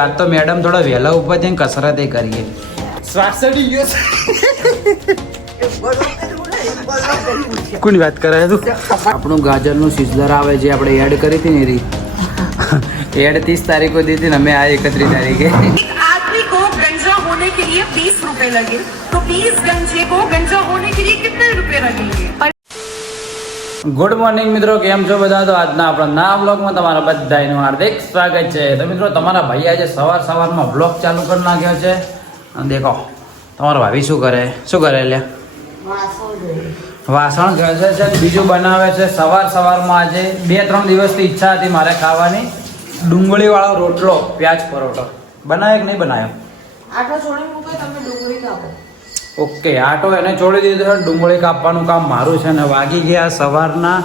આજ તો મેડમ થોડા વહેલા ઉપર જઈને કસરત કરીએ. શ્વાસ ચડી ગયો છે. કોની વાત કરે તું? આપણું ગાજરનું સિઝલર આવે જે આપણે એડ કરી હતી ને એરી एड 30 तारीख को दी थी ना, मैं आया 31 तारीख है. आदमी को गंजा होने के लिए 20 रुपए लगे तो 20 गंजे को गंजा होने के लिए कितने रुपए लगेंगे? ગુડ મોર્નિંગ મિત્રો, કેમ છો બધા? તો આજના આપણા નવા બ્લોગમાં તમારા બધાનું હાર્દિક સ્વાગત છે. તો મિત્રો, તમારા ભાઈ આજે સવારમાં બ્લોગ ચાલુ કરી નાખ્યો છે. અને દેખો તમારા ભાભી શું કરે લ્યા વાસણ ઘસે છે, બીજું બનાવે છે. સવારમાં આજે 2-3 દિવસથી ઈચ્છા હતી મારે ખાવાની ડુંગળી વાળો રોટલો પ્યાજ પરોઠો. બનાવ્યો કે નહીં બનાવ્યો? આટો છોડી મૂકો, તમે ડુંગળી કાપો. ઓકે, આટો એને છોડી દીધો. ડુંગળી કાપવાનું કામ મારું છે. અને વાગી ગયા સવારના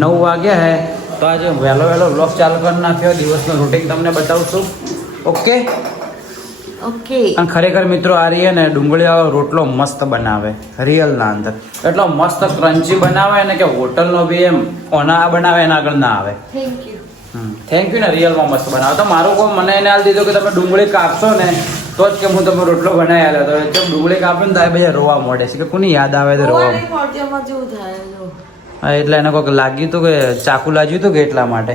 9 વાગ્યા હે. તો આજે વહેલો બ્લોગ ચાલુ કરી નાખ્યો. દિવસનું રૂટીન તમને બતાવું છું. ઓકે. અને ખરેખર મિત્રો આ રહીએ ને ડુંગળી વાળો રોટલો મસ્ત બનાવે, રિયલ ના અંદર એટલો મસ્ત ક્રન્ચી બનાવે ને કે હોટલનો બી એમ ઓના બનાવે એના આગળ ના આવે. થેન્ક યુ ને, રિયલમાં મસ્ત બનાવે. તો મારું કોઈ મને એને હાલ દીધું કે તમે ડુંગળી કાપશો ને તો જ કે હું તમે રોટલો બનાવી આલ્યો. તો એકદમ ડુંગળી કાપે ને તો બધા રોવા મળે છે કે કોની યાદ આવે તો રોવા. હા, એટલે એને કોઈક લાગ્યું હતું કે ચાકુ લાગ્યું હતું કે એટલા માટે.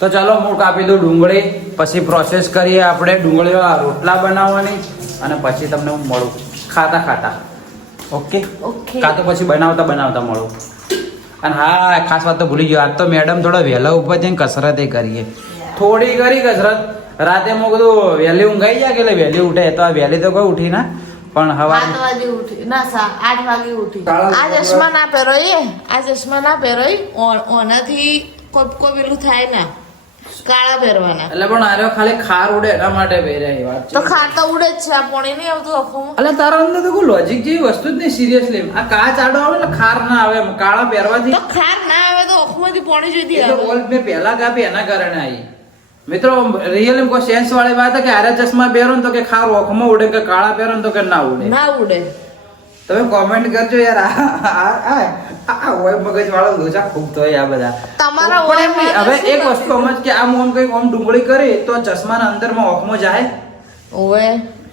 તો ચાલો હું કાપી દઉં ડુંગળી, પછી પ્રોસેસ કરીએ આપણે ડુંગળીવાળા રોટલા બનાવવાની. અને પછી તમને હું મળું ખાતા. ઓકે. કાં તો પછી બનાવતા મળું. અને હા, ખાસ વાત તો ભૂલી ગયો, આજ તો મેડમ થોડા વહેલા ઉપર જઈને કસરત કરીએ. થોડી કરી કસરત. રાતે હું કીધું વહેલી ઊંઘાઈ જાય કે વહેલી ઉઠે. તો આ વહેલી તો કોઈ ઉઠી ના, પણ હવા 8 વાગે ઉઠી ના, 8 વાગે ઉઠી. આ ચશ્મા ના પહેરો ઓનાથી કોઈ પેલું થાય ના, કાળા પહેરવાના. એટલે પણ આરે ખાલી ખાર ઉડે એના માટે પહેર્યા. વાત તો ખાર તો ઉડે જ છે, આ પાણી નહીં આવતું આખું. એટલે તારા અંદર તો કોઈ લોજિક જેવી વસ્તુ જ નહીં. સિરિયસલી આ કાચ આડો આવે એટલે ખાર ના આવે. કાળા પહેરવાથી તો ખાર ના આવે તો આંખમાંથી પાણી જોઈતી આવે. બોલ મેં પહેલા કાપી એના કારણે આવી. મિત્રો રિયલી કોઈ સેન્સ વાળી વાત કે આરે ચશ્મા પહેરો ને તો કે ખાર ઓખમાં ઉડે, કે કાળા પહેરો ને તો કે ના ઉડે. તમે કોમેન્ટ કરજો યાર. આ ઓય મગજ વાળો લોચા ખૂબ તો આ બધા તમારા હવે એક વસ્તુ સમજ કે આમ કઈ ડુંગળી કરી તો ચશ્માના અંદરમાં ઓખમાં જાય. ઓવે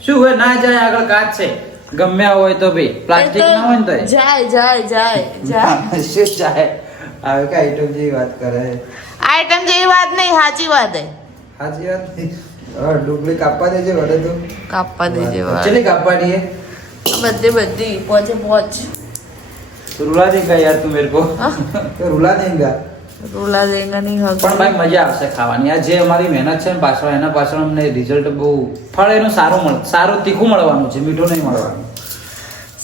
શું હોય? ના જાય. આગળ કાચ છે, ગમ્યા હોય તો ભાઈ પ્લાસ્ટિક ના હોય ને તો જાય. શું જાય? હવે કે આઈટમ જેવી વાત કરે. આઈટમ જેવી વાત નહીં, સાચી વાત હે. સાચી વાત નહીં. ડુંગળી કાપવા દેજે વડે તો કાપવા દેજે. ચલી કાપવાની है बद्दी पहुंच रुला देगा यार तू मेरे को. तो रुला देगा नहीं होगा. પણ ભાઈ મજા આવશે ખાવાની. આ જે અમારી મહેનત છે ને પાછળ, એના પાછળ અમને રિઝલ્ટ બહુ ફળ એનું સારું તીખું મળવાનું છે, મીઠું નહીં મળવાનું.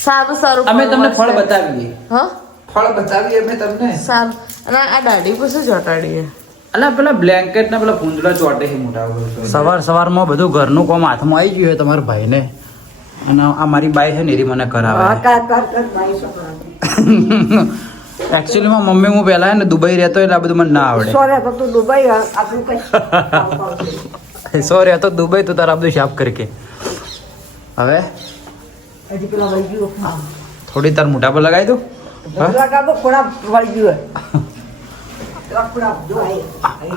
સારું અમે તમને ફળ બતાવીએ. હા, ફળ બતાવીએ અમે તમને. સારું. અને આ દાઢી પાસે ચોટાડીએ. અલા પેલા બ્લેન્કેટ ને પેલા પૂંજડા ચોટે છે મોટા. સવારમાં બધું ઘરનું કામ હાથમાં આવી ગયું તમારા ભાઈને. અને આ મારી બાઈ છે ને એરી મને કરાવે. એકચ્યુઅલીમાં મમ્મી હું પહેલા ને દુબઈ રહેતો એટલે આ બધું મને ના આવડે. સોરી તો દુબઈ તો તારા બધું સાફ કરી. હવે થોડી તાર મોઢા પર લગાવી દઉં.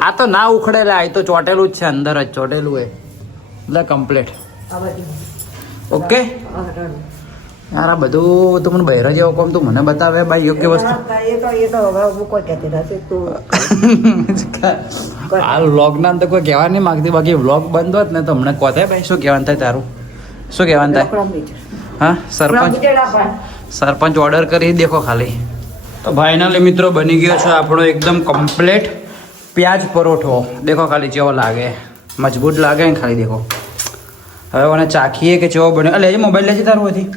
આ તો ના ઉખડેલા, આ તો ચોટેલું જ છે, અંદર જ ચોટેલું હોય એટલે કમ્પ્લીટ. ઓકે યાર, આ બધું તું મને બહેરા જેવો કોમ તું મને બતાવે ભાઈ યોગ્ય વસ્તુ. આ વ્લોગ ના તો કોઈ કહેવા નહીં માંગતી. બાકી વ્લોગ બંધ હોત ને તો હમણે કોથે ભાઈ શું કહેવાનું થાય તારું? શું કહેવાનું થાય? હા, સરપંચ ઓર્ડર કરી દેખો ખાલી. તો ફાઇનલી મિત્રો બની ગયો છે આપણો એકદમ કમ્પ્લીટ પ્યાજ પરોઠો. દેખો ખાલી કેવો લાગે, મજબૂત લાગે ને ખાલી દેખો. હવે મને ચાખીએ કે ચેવો બને. લેજે મોબાઈલ લેજે તારું હતી,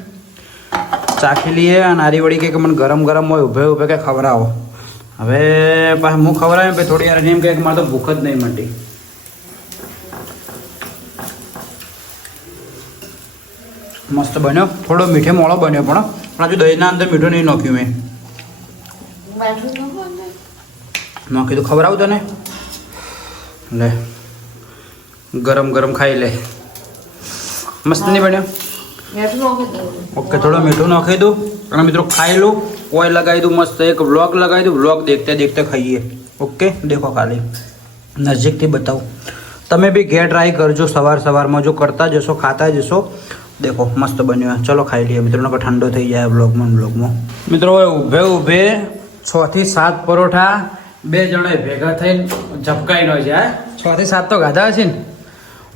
ચાખી લઈએ. અને આરી વળી કે મને ગરમ હોય ઉભે કે ખવડાવો. હવે પાછું હું ખવડાવે પછી થોડી વાર એમ કહે કે મારે તો ભૂખ જ નહીં મળતી. મસ્ત બન્યો. થોડો મીઠે મોળો બન્યો પણ હજુ દહીંના અંદર મીઠું નહીં નાખ્યું મેં. નાખી તો ખવડાવું તને. લે ગરમ ખાઈ લે. મસ્ત નહીં બન્યો? ઓકે, થોડો મીઠું નાખી દઉં. અને મિત્રો ખાઈ લઉં. ઓઇલ લગાવી દઉં મસ્ત. એક વ્લોગ લગાવી દઉં. વ્લોગ દેખતે ખાઈએ. ઓકે, દેખો ખાલી નજીકથી બતાવું. તમે બી ઘેર ટ્રાય કરજો સવારમાં જો કરતા જશો ખાતા જશો. દેખો મસ્ત બન્યો. ચલો ખાઈ લઈએ મિત્રો, નકર ઠંડો થઈ જાય બ્લોગમાં. મિત્રો ઊભે 6 થી 7 પરોઠા 2 જણા ભેગા થઈને ઝપકાઈ ન જાય. 6 થી 7 તો ગાધા છે ને.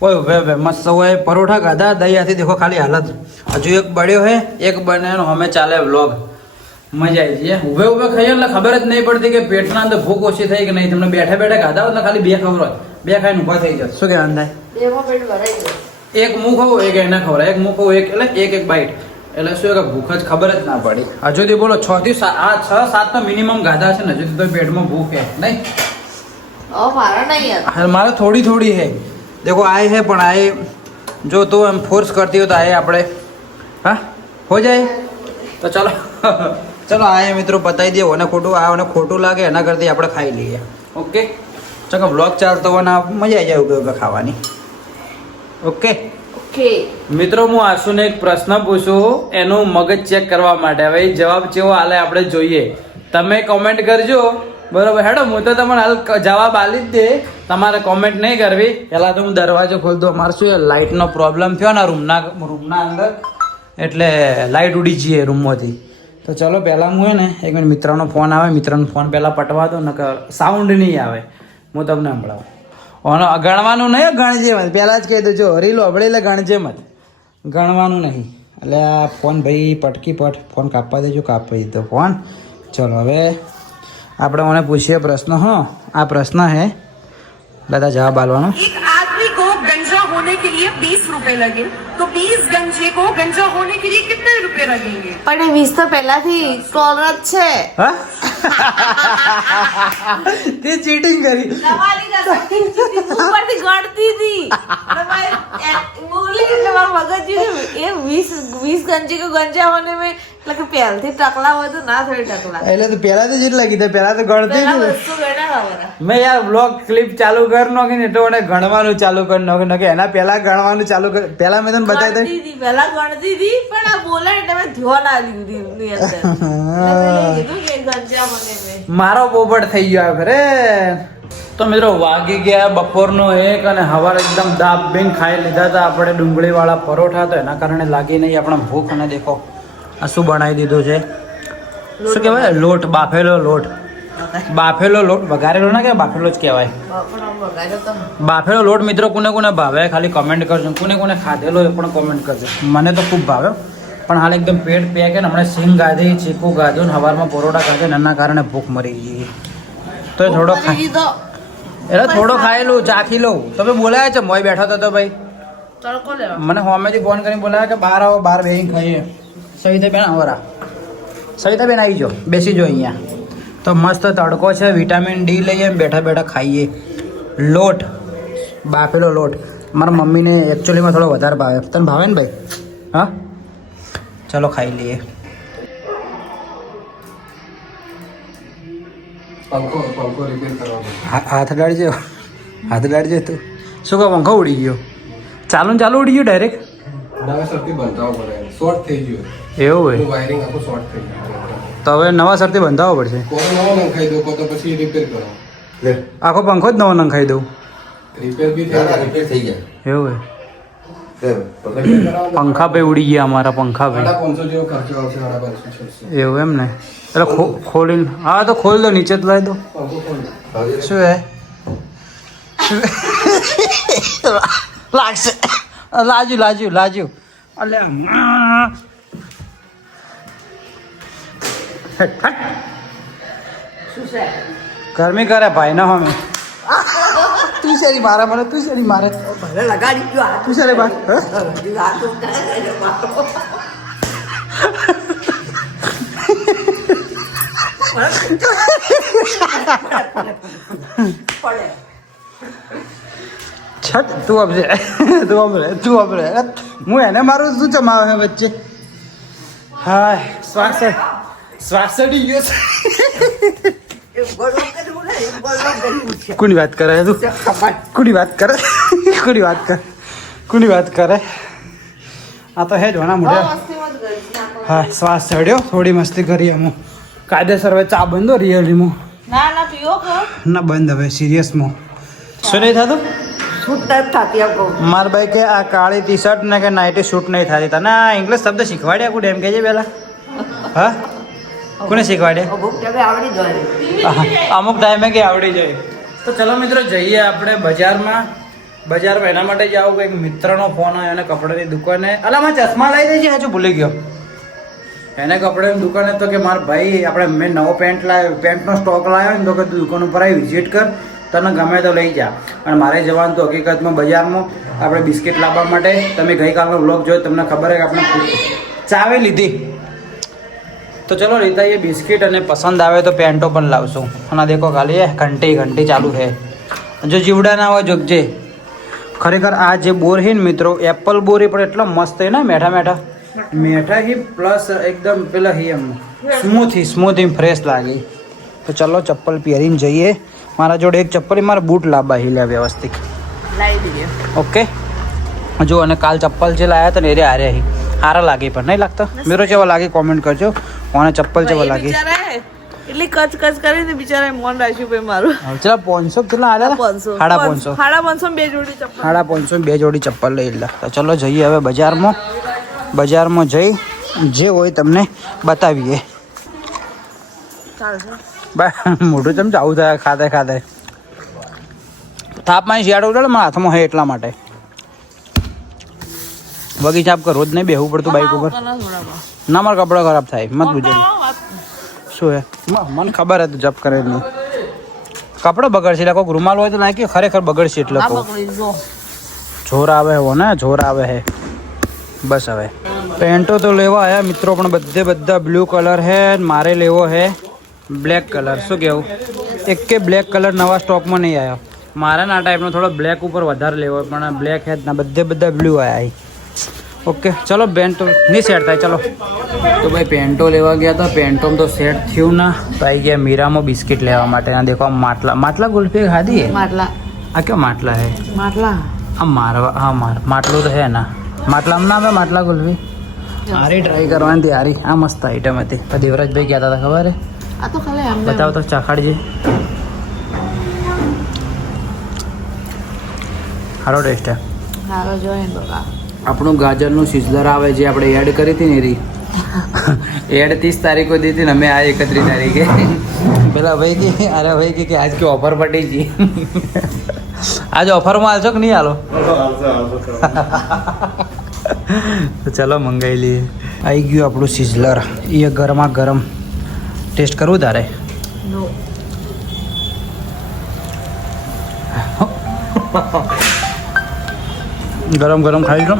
ઓય ઊભે મસ્ત હોય પરોઠા ગાધા દહીંથી. દેખો ખાલી હાલત. હજુ એક બળ્યો હે, એક બને અમે ચાલે વ્લોગ. મજા આવી જાય. ઊભે ખાઈએ એટલે ખબર જ નહીં પડતી કે પેટના અંદર ભૂખ ઓછી થઈ કે નહીં. તમને બેઠા ખાધા હોત ને ખાલી 2 ખવડાવો, 2 ખાઈને ઊભા થઈ જાવ. શું કહેવાનું થાય? બેમાં પેટ ભરાઈ ગયું. એક મું ખાવું, એક એના ખવડાય. એક મું ખાવું, એક એટલે એક બાઈટ. એટલે શું કે ભૂખ જ ખબર જ ના પડી. હજુથી બોલો 6 થી 7 તો મિનિમમ ગાધા છે ને. હજુથી તો પેટમાં ભૂખ હે નહીં. મારા નહીં યાર, મારે થોડી હે. देखो आए है પણ आए जो तो हम फोर्स करती हो तो आए આપણે હા हो जाए તો ચલો ચલો આए મિત્રો બતાવી દે. ઓને ખોટું લાગે એના કરતી આપણે ખાઈ લઈએ. ઓકે ચલો બ્લોગ ચાલતો હોય ને મજા આવી જાય ઊભે ખાવાની. ઓકે મિત્રો હું આશુને એક પ્રશ્ન પૂછું એનું મગજ ચેક કરવા માટે. હવે જવાબ કેવો હાલે આપણે જોઈએ. તમે કોમેન્ટ કરજો બરોબર. હેડો હું તો તમને હાલ જવાબ આલી જ દે. તમારે કોમેન્ટ નહીં કરવી. પહેલાં તો હું દરવાજો ખોલ દઉં. અમારે શું લાઇટનો પ્રોબ્લેમ થયો ને રૂમના અંદર, એટલે લાઇટ ઉડી જઈએ રૂમમાંથી. તો ચલો પહેલાં હું ને એક મિનિટ મિત્રનો ફોન આવે. મિત્રનો ફોન પહેલાં પટવા દો ને સાઉન્ડ નહીં આવે. હું તમને સંભળાવું. ઓનો ગણવાનું નહીં, ગણજે મત. પહેલાં જ કહી દઉં જો રીલો હબળે એટલે ગણજે મત, ગણવાનું નહીં. એટલે આ ફોન ભાઈ પટકી પટ ફોન કાપવા દેજો. કાપી દીધો ફોન. ચલો હવે આપણે મને પૂછીએ પ્રશ્ન. હા આ પ્રશ્ન હે દાદા જવાબ આલવાનો. एक आदमी को गंजा होने के लिए 20 रुपए लगे तो 20 गंजे को गंजा होने के लिए कितने रुपए लगेंगे? પણ એ 20 તો પહેલાથી કોલ જ છે. હા તે ચીટિંગ કરી. તમારી ઉપરથી ગણતી હતી. બોલી એટલે મારું મગજ એ 20 ગંજી કો ગંજા હોને મેં એટલે કે પહેલથી ટકલા હોય તો ના થોડી ટકલા. એટલે તો પહેલા તો જેટલા કીધા પહેલા તો ગણતી પહેલા હતી. વસ્તુ ગણ્યા ખબર. મેં યાર બ્લોગ ક્લિપ ચાલુ કર નાખી ને એટલે મને ગણવાનું ચાલુ કરી નાખ્યું કે એના પહેલા ગણવાનું ચાલુ કર. પહેલા મેં તને બતાવી દઉં. ગણતી હતી, પહેલા ગણતી હતી પણ આ બોલે એટલે મેં ધ્યાન આલી દીધી એની અંદર. એટલે મેં કીધું કે ગંજા મને મેં. મારો પોપટ થઈ ગયો ખરે. તો મિત્રો વાગી ગયા બપોરનો 1 અને હવાર એકદમ દાબ બેન ખાઈ લીધા હતા આપણે ડુંગળીવાળા પરોઠા. તો એના કારણે લાગી નહીં આપણે ભૂખ. અને દેખો આ શું બનાવી દીધું છે. શું કહેવાય? લોટ, બાફેલો લોટ. બાફેલો લોટ વઘારેલો ના કહેવાય, બાફેલો જ કહેવાય. બાફેલો લોટ મિત્રો કોને કોને ભાવે ખાલી કમેન્ટ કરજો. કોને ખાધેલો એ પણ કોમેન્ટ કરજો. મને તો ખૂબ ભાવે. પણ હાલ એકદમ પેટ પેક ને હમણાં સિંગ ગાધી, ચીકુ ગાધું ને સવારમાં પરોઠા ખાધે ને એના કારણે ભૂખ મરી ગઈ. તો એ થોડો એટલે થોડો ખાયેલું ચાખી લઉં. તમે બોલાયા છે મોય બેઠો હતો તો ભાઈ તડકો લેવા મને હોમેથી ફોન કરીને બોલાયા કે બહાર આવો, બહાર બેસીને ખાઈએ. સવિતાબેન આવરા, સવિતાબેન આવી જાઓ, બેસી જાઓ અહીંયા. તો મસ્ત તડકો છે, વિટામિન ડી લઈએ, બેઠા બેઠા ખાઈએ. લોટ, બાફેલો લોટ મારા મમ્મીને એકચ્યુઅલીમાં થોડો વધારે ભાવે. તને ભાવે ને ભાઈ? હા ચલો ખાઈ લઈએ. હાથ અડાડજે તું. શું કહો પંખો ઉડી ગયો? ચાલુ ઉડી ગયો ડાયરેક્ટ. એવું હોય તો હવે નવા સરથી બંધાવવો પડશે. આખો પંખો જ નવો નંખાઈ દઉં. એવું હોય. પંખા ભાઈ ઉડી ગયા અમારા પંખા ભાઈ. એવું એમ ને? એટલે ખોલીને હા તો ખોલ દો, નીચે જ લાવી દો. શું હે લાગશે. લાજુ અલે ગરમી કરે ભાઈ ના હમે. તું શેરી મારે મને, તું શેરી મારે લગાડી ગયો. તું શેરી બાર છત તું અબરે હું એને મારું શું જમાવે છે વચ્ચે. હા શ્વાસ ચડી ગયો છે. કોની વાત કરે તું? કોની વાત કરે? આ તો હે જ વણા મોઢે. હા શ્વાસ ચડ્યો, થોડી મસ્તી કરી અમે કાયદેસર. હવે ચા બંધો રિયલીમાં ના પીવો ના બંધ. હવે સિરિયસમાં શું નહીં થતું? છૂટ નથી થતી એમ કહું. માર ભાઈ કે આ કાળી ટી શર્ટ ને કે નાઇટી શૂટ નહીં થતી તને આ ઇંગ્લિશ શબ્દ શીખવાડ્યા કોઈ એમ કહેજે પેલા હા કોને શીખવાડ્યા અમુક ટાઈમે આવડી જાય. અમુક ટાઈમે કે આવડી જાય તો ચલો મિત્રો જઈએ આપણે બજારમાં એના માટે જ આવું કંઈક મિત્રનો ફોન આવ્યો અને કપડાની દુકાને અલા માં ચશ્મા લઈ દેજે હજુ ભૂલી ગયો એને કપડાની દુકાને તો કે મારા ભાઈ આપણે મેં નવો પેન્ટનો સ્ટોક લાવ્યો ને તો કે તું દુકાન ઉપર આવી વિઝિટ કર તને ગમે તો લઈ જા અને મારે જવાનું તો હકીકતમાં બજારમાં આપણે બિસ્કિટ લાવવા માટે તમે ગઈકાલનો વ્લોગ જોયો તમને ખબર છે કે આપણે ચાવે લીધી તો ચલો લેતા આવીએ બિસ્કિટ અને પસંદ આવે તો પેન્ટો પણ લાવશું અને દેખો ખાલી ઘંટી ચાલુ છે જો જીવડા ના હોય જોગજે ખરેખર આ જે બોર છે ને મિત્રો એપલ બોર એ પણ એટલો મસ્ત છે ને મેઠા હી પ્લસ એકદમ પેલા હી એમ સ્મૂથ ફ્રેશ લાગે તો ચલો ચપ્પલ પહેરીને જઈએ મારા જોડે એક ચપ્પલ મારા બૂટ લાવવા હિલ્યા વ્યવસ્થિત લાવી દઈએ. ઓકે જો અને કાલ ચપ્પલ જે લાવ્યા હતા ને એ હારે અહીં સારા લાગે પણ નહીં લાગતા मेरो કેવા લાગે કોમેન્ટ કરજો અને ચપ્પલ કેવા લાગે બિચારા એટલી કચ કરીને બિચારા મોન રાખ્યું ભાઈ મારું. ચલા 500 કેટલા આલ્યા 500 550 બે જોડી ચપ્પલ 550 બે જોડી ચપ્પલ લઈ લે તો ચલો જઈએ હવે બજારમાં જઈ જે હોય તમને બતાવીએ ચાલશે. મોઢું ચમ આવું થાય ખાતે તાપમાં શિયાળો ઉડાડે મારા હાથમાં હોય એટલા માટે બગીચા આપ રોજ નહીં બેહવું પડતું બાઈક ઉપર ના મારા કપડા ખરાબ થાય મત પૂછો શું હે મને ખબર હતું જપ કરે નહીં કપડો બગડશે એટલે કોઈક રૂમાલ હોય તો નાખી ખરેખર બગડશે એટલે કહું જોર આવે હે બસ હવે પેન્ટો તો લેવા આવ્યા મિત્રો પણ બધા બ્લુ કલર હે મારે લેવો હે બ્લેક કલર શું કેવું એક કે બ્લેક કલર નવા સ્ટોકમાં નહીં આવ્યો મારે ના ટાઈપનો થોડો બ્લેક ઉપર વધારે લેવો પણ બ્લેક હે ના બધા બ્લુ આવ્યા ઓકે ચલો પેન્ટો નહીં સેટ થાય ચલો તો ભાઈ પેન્ટો લેવા ગયા હતા પેન્ટો તો સેટ થયું ના તો આવી ગયા મીરામાં બિસ્કિટ લેવા માટે આ દેખો માટલા ગુલ્ફી ખાધી હે માટલા આ ક્યાં માટલા હે માટલા આ માટલું તો હે ના માટલામાં ના આવે માટલા ગુલ્ફી હારી ટ્રાય કરવાની હતી હારી આ મસ્ત આઈટમ હતી તો દેવરાજભાઈ કહેતા હતા ખબર હે આ તો ખાલી એમ બતાવો તો ચાખાડજે સારો ટેસ્ટ હે હારો જોઈએ ને બકા આપણું ગાજરનું સિઝલર આવે જે આપણે એડ કરી હતી ને એરી એડ 30 તારીખો દી હતી ને અમે આ 31 તારીખે પેલા ભાઈ કે આજ કે ઓફર પટી ગઈ આજ ઓફરમાં હાલશો કે નહીં હાલો તો ચલો મંગાવી લઈએ આવી ગયું આપણું સિઝલર એ ગરમા ગરમ ટેસ્ટ કરવું તારે નો ગરમ ખાઈ લો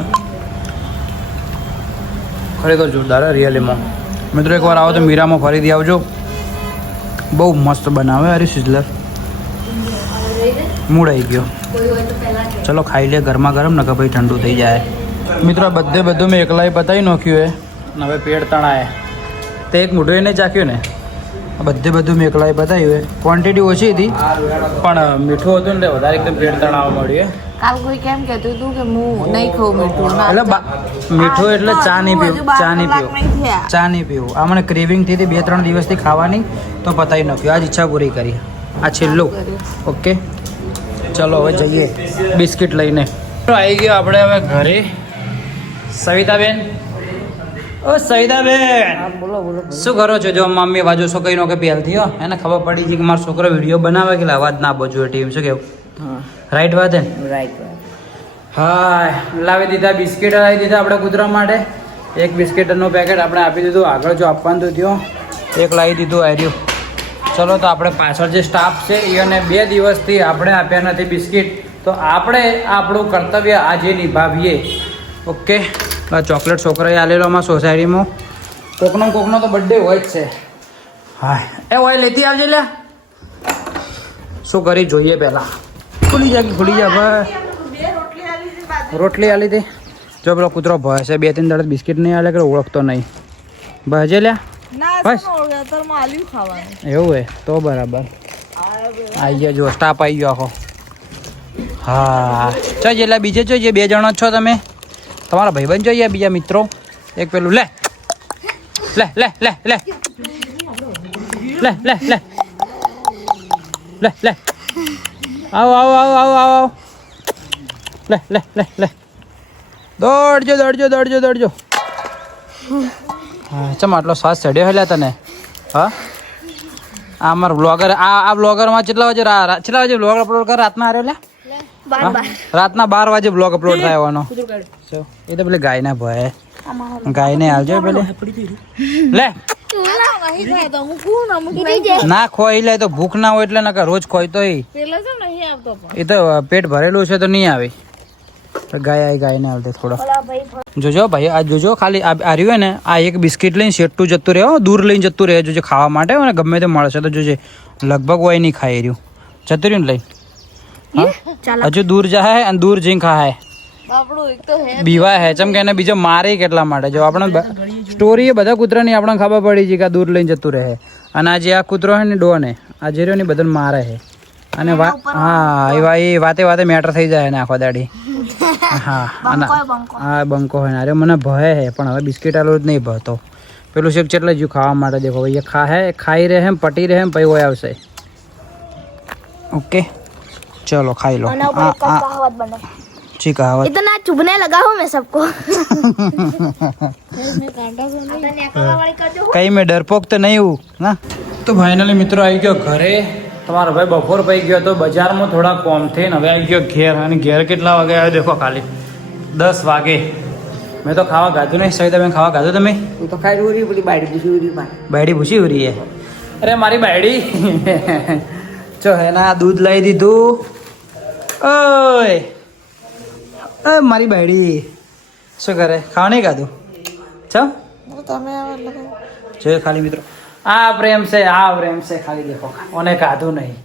ખરેખર જોરદાર રિયલીમાં મિત્રો એકવાર આવો તો મીરામાં ફરીથી આવજો બહુ મસ્ત બનાવે અરે સિઝલર મૂડ આવી ગયો ચલો ખાઈ લે ગરમા ગરમ ને કે ભાઈ ઠંડુ થઈ જાય મિત્રો બધું મેં એકલાઈ બતાવી નાખ્યું ને હવે પેટ તણાય તે એક મોઢું એને ચાખ્યું ને બધું મેં એકલાઈ બતાવ્યું ક્વોન્ટિટી ઓછી હતી પણ મીઠું હતું ને વધારે એકદમ પેટ તણાવવા મળ્યું કાલ કોઈ કેમ કહેતું હતું કે હું નહીં ખાઉં મીઠું એટલે મીઠું એટલે ચા નહીં પીવું આ મને ક્રેવિંગ થઈ હતી 2-3 દિવસથી ખાવાની તો પતાવી નાખ્યું આજ ઈચ્છા પૂરી કરી આ છેલ્લું ઓકે ચલો હવે જઈએ બિસ્કિટ લઈને આવી ગયો આપણે હવે ઘરે સવિતાબેન ઓ સવિતાબેન બોલો શું કરો છો જો મમ્મી બાજુ છોકરી નો કે પહેલથી હો એને ખબર પડી છે કે મારો છોકરો વિડીયો બનાવે કે અવાજ ના આપવો જોઈએ ટીમ શું કેવું રાઈટ વાત હે રાઈટ હા લાવી દીધા બિસ્કિટ લાવી દીધા આપણે કૂતરા માટે એક બિસ્કિટનું પેકેટ આપણે આપી દીધું આગળ જો આપવાનું તો થયો એક લાવી દીધું આર્યું ચલો તો આપણે પાછળ જે સ્ટાફ છે એને 2 દિવસથી આપણે આપ્યા નથી બિસ્કિટ તો આપણે આપણું કર્તવ્ય આજે નિભાવીએ ઓકે ચોકલેટ છોકરાએ આલેલો અમારા સોસાયટીમાં કોકનો તો બર્થડે હોય જ છે હા એ હોય લેતી આવજે લે શું કરી જોઈએ પહેલાં ખુલી જા ભાઈ રોટલી આલી હતી જો પેલો કૂતરો ભય છે 2-3 દાડા બિસ્કિટ નહીં આલે કે ઓળખતો નહીં ભજે લ્યા બસ એવું હે તો બરાબર આવી ગયા જો સ્ટાફ આવી ગયો આખો હા ચો જેટલા બીજે જોઈએ 2 જણા છો તમે તમારા ભાઈબંધ જોઈએ બીજા મિત્રો એક પેલું લે આવો લે લે લે લે દોડજો દોડજો દોડજો દોડજો. હા ચમ આટલો શ્વાસ ચડ્યો હેલ્યા તને? હા આ અમારો બ્લોગર આ બ્લોગરમાં કેટલા વાગે બ્લોગ અપલોડ કરે રાતના આરે લે? રાતના 12 વાગે બ્લોગ અપલોડ થાય એવાનો. એ તો પેલે ગાય ના ભય ગાયને આવજો પેલે લે ના ખોઈ લે તો ભૂખ ના હોય એટલે ના રોજ ખોઈ તો એ તો પેટ ભરેલું છે તો નહીં આવે. ગાય ને આવડે થોડો જોજો ભાઈ આ જોજો ખાલી આ રહ્યું ને આ એક બિસ્કિટ લઈને શેટું જતું રહે દૂર લઈને જતું રહે જોજે ખાવા માટે અને ગમે તે મળશે તો જોજે લગભગ હોય નહીં ખાઈ રહ્યું જતું રહ્યું ને લઈ હજુ દૂર જાય અને દૂર જઈને ખાય બીવા હે ચમ કે એને બીજો મારે કેટલા માટે જો આપણે સ્ટોરી એ બધા કૂતરાની આપણને ખબર પડી છે કે આ દૂર લઈને જતું રહે અને આ જે આ કૂતરો હે ને ડોને આ જે રહ્યો ને બધાને મારે છે અને હા એ વાતે મેટર થઈ જાય ને આખો દાડી. હા અને હા બંકો હોય ને અરે મને ભય હે પણ હવે બિસ્કિટ આલો જ નહીં ભતો પેલું શેપ ચેટલે જ્યું ખાવા માટે દેખો ભાઈ ખાઈ રહે એમ પટી રહે એમ પછી હોય આવશે. ઓકે चलो खाई लो. जी कहावत इतना चुभने लगा हूँ मैं सबको. कहीं मैं डरपोक तो नहीं हूँ ना. तो फाइनली મિત્રો આવી ગયો ઘરે. તમારો ભાઈ બપોર પઈ ગયો તો બજારમાં થોડા કોમ થઈ ને હવે આવી ગયો ઘેર. અને ઘેર કેટલા વાગે આવ્યો દેખો ખાલી 10 વાગે. મેં તો ખાવા ગાધું નહીં. સવિતા બેન ખાવા ગાધું તમે? હું તો ખાઈ ઉરી પેલી બાયડી ભૂસી ઉરી બાયડી ભૂસી ઉરી હે? અરે મારી બાયડી જો હે ના દૂધ લઈ દીધું. ઓય મારી બાયડી શું કરે? ખાવા નહીં ખાધું? ચમ તમે જોયું ખાલી મિત્રો આ પ્રેમ છે ખાલી દેખો ઓને ખાધું નહીં.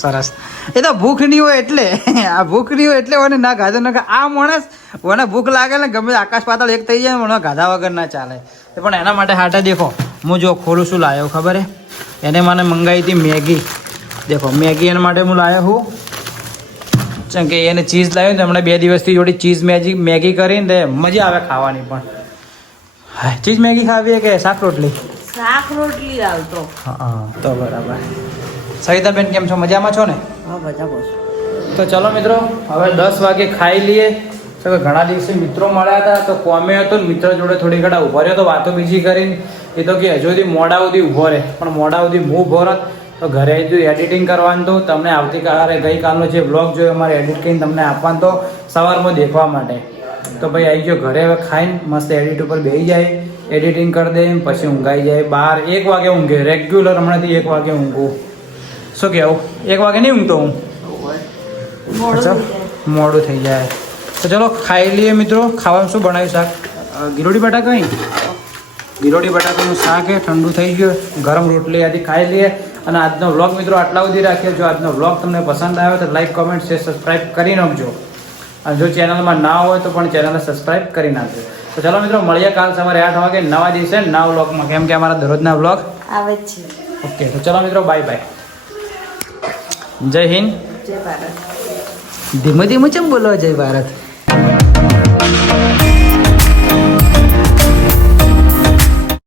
સરસ એ તો ભૂખ નહીં હોય એટલે આ ભૂખ નહીં હોય એટલે ઓને ના ખાધું ના આ માણસ ઓને ભૂખ લાગે ને ગમે આકાશ પાતાળ એક થઈ જાય મને ગાધા વગર ના ચાલે. પણ એના માટે હાટા દેખો હું જો ખોલું શું લાવ્યો ખબર હે? એને મને મંગાવી હતી મેગી. દેખો મેગી એના માટે હું લાવ્યો હું ચમ કે એને ચીઝ લાવ્યું ને હમણાં 2 દિવસથી જોડી ચીઝ મેગી કરીને દે મજા આવે ખાવાની. પણ હા ચીઝ મેગી ખાવી કે શાક રોટલી આવતો. હા તો બરાબર. સવિતાબેન કેમ છો? મજામાં છો ને? હા બધા બોસ. તો ચલો મિત્રો હવે 10 વાગે ખાઈ લઈએ. તો ઘણા દિવસે મિત્રો મળ્યા હતા તો કોમે હતો ને મિત્ર જોડે થોડી ઘણા ઉભો રહ્યો તો વાતો બીજી કરીને એ તો કે હજુ સુધી મોડા સુધી ઉભો રહે પણ મોડા સુધી હું ઉભો રહત તો ઘરે હજુ એડિટિંગ કરવાનું તો તમને આવતીકાલે ગઈકાલનો જે બ્લોગ જોયો અમારે એડિટ કરીને તમને આપવાનું તો સવારમાં દેખવા માટે. તો ભાઈ આવી ગયો ઘરે હવે ખાઈને મસ્ત એડિટ ઉપર બેસી જાય એડિટિંગ કરી દે પછી ઊંઘાઈ જાય. 1 વાગે ઊંઘે રેગ્યુલર હમણાંથી 1 વાગે ઊંઘું. શું કહેવું 1 વાગે નહીં ઊંઘતો હું મોડું થઈ જાય. તો ચલો ખાઈ લઈએ મિત્રો. ખાવાનું શું બનાવ્યું શાક? ગિરોડી બટાકા ગિરોડી બટાકાનું શાક એ ઠંડુ થઈ ગયું. ગરમ રોટલી આથી ખાઈ લઈએ. અને આજનો વ્લોગ મિત્રો આટલા સુધી રાખીએ. જો આજનો વ્લોગ તમને પસંદ આવ્યો તો લાઈક કોમેન્ટ શેર સબસ્ક્રાઈબ કરી નાખજો. અને જો ચેનલમાં ના હોય તો પણ ચેનલને સબસ્ક્રાઈબ કરી નાખજો. તો ચાલો મિત્રો મળીએ કાલ સવારે 8 વાગે નવા દિવસે નવા વ્લોગમાં કેમ કે અમારા દરરોજના વ્લોગ આવે છે. ઓકે તો ચલો મિત્રો બાય બાય. જય હિન્દ જય ભારત. ધીમે ધીમે ચમ બોલો જય ભારત.